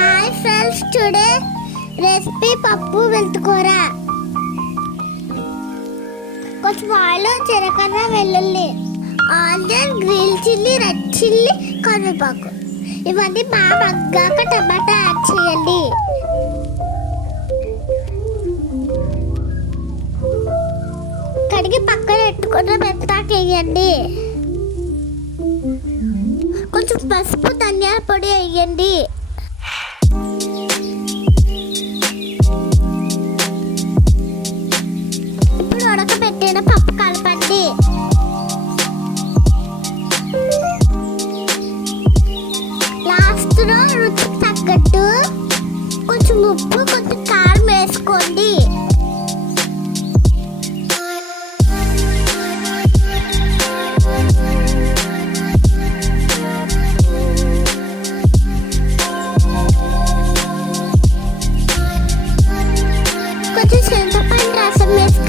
Hi friends, today recipe పప్పు మెంతికూర. కొంచెం ఆయిల్, జీలకర్ర, వెల్లుల్లి, onion, green chilli, red chilli, కరివేపాకు ఇవన్నీ బాగా మగ్గాక టమాటా యాడ్ చేయండి. కడిగి పక్కన పెట్టుకున్న మెంతాకు వేయండి. కొంచెం పసుపు, ధనియాల పొడి వేయండి. ఇప్పుడు ఉడకబెట్టిన పప్పు కలపండి. లాస్ట్లో రుచికి తగ్గట్టు కొంచెం ఉప్పు, కొంచెం కారం వేసుకోండి. కొంచెం చింతపండు రసం వేసి